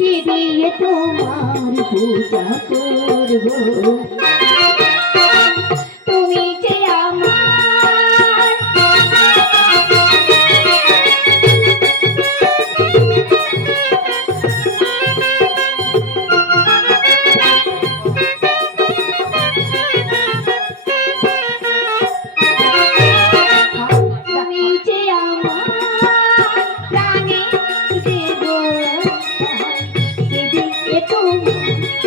কি দিয়ে তোমার পূজা করব তুমি যে আমার তুমি যে আমার প্রাণে দেব কি দিয়ে তোমার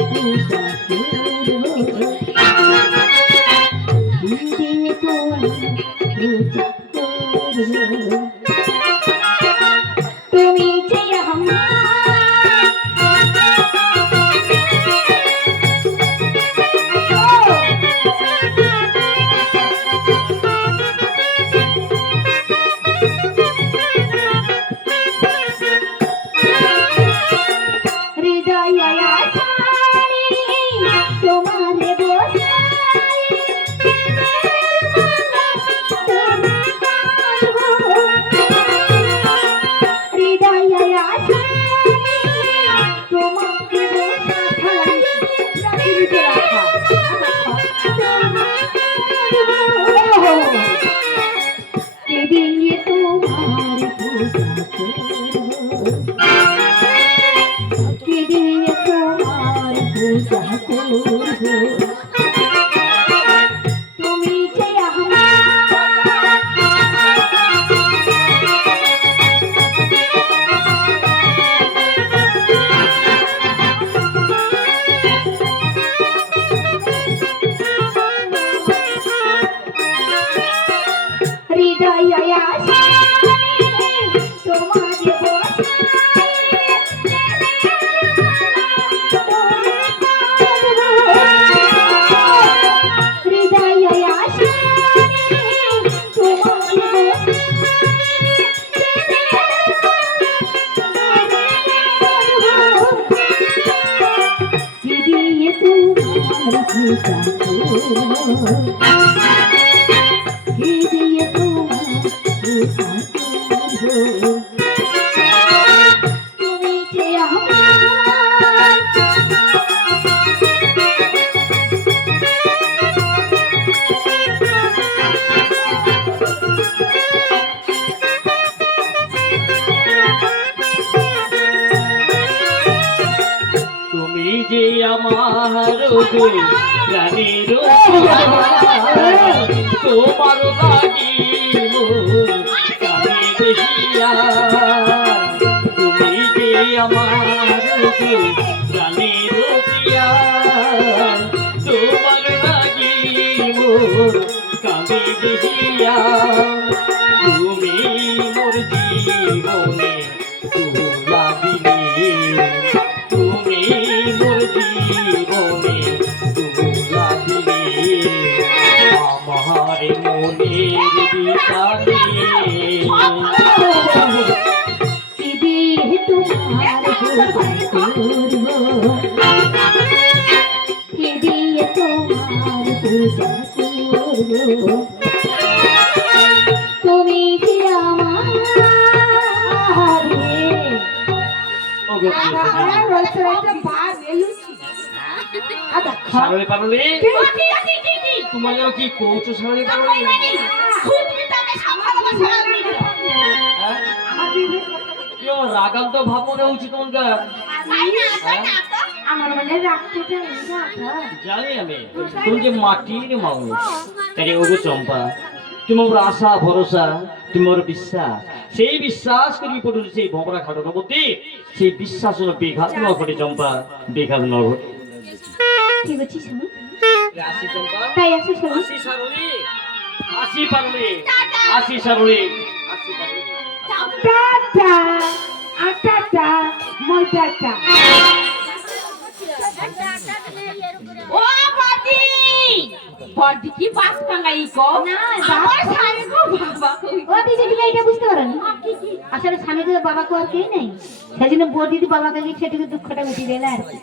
পূজা করব তুমি যে আমার হৃদয় আছাড়ি তোমারে বসাই হৃদয় আছাড়ি তোমারে বসাই কে দিয়ে তোমার পূজা করব কে দিয়ে তোমার পূজা করব তুমি যে আমার হৃদয় আছাড়ি তোমারে হৃদয় আছাড়ি তোমারে কি দিয়ে তোমার পূজা করব কি দিয়ে তোমার পূজা করব তুমি যে আমার তুমি যে আমার প্রাণের তোমার লাগিল কানে দেখিয়া তুমি যে আমার প্রাণের প্রিয়া তোমার লাগিল কানে দেখিয়া তুমি মোর জীবনে তোলা দিলে তুমি মোর জীবনে তোলা দিলে আমার মনের বিচারে কি দিয়ে তোমার পূজা করব কি দিয়ে তোমার পূজা করব তুমি যে আমার সারলে পারলে তোমার কি কৌচ সারলে পারলে রাগান্ত ভাব মনে হচ্ছে তোমার আমার মনে রাখতে জানি আমি তুমি যে মাটির মানুষ তাই ওগো চম্পা তোমার আশা ভরসা তোমার বিশ্বাস সেই বিশ্বাস করি পড়ল সেই ভমরা খাটোর প্রতি সেই বিশ্বাস হলো বেঘাত ন ঘটে চম্পা বেঘাত ন ঘটে ঠিক আছে শুনো আসি চম্পা তাই আছে শুনো আসি সারুলি আসি পারলি আসি সারুলি আসি পারলি টাটা আটাটা ময়দাটা ও বাদি বড়দি কি বাস কাঙ্গাই কো না আমার স্বামী গো বাবা ও দিদি তুমি এটা বুঝতে পারো না আসলে স্বামী তো বাবা কো আর কেই নাই সেজন্য বড় দিদি বাবাকে গিয়ে সেটুকু দুঃখটা মিটিয়ে দিলে আর কি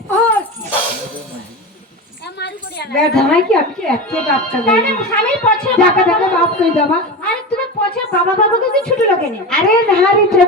ধামাই কি আপনি এত বাপটা তাহলে স্বামীর পছন্দ দেখা দেখা বাপ কই দাবা আরে তুমি পছন্দ বাবা বাবাকে কি ছোট লোকে নেই আরে না রে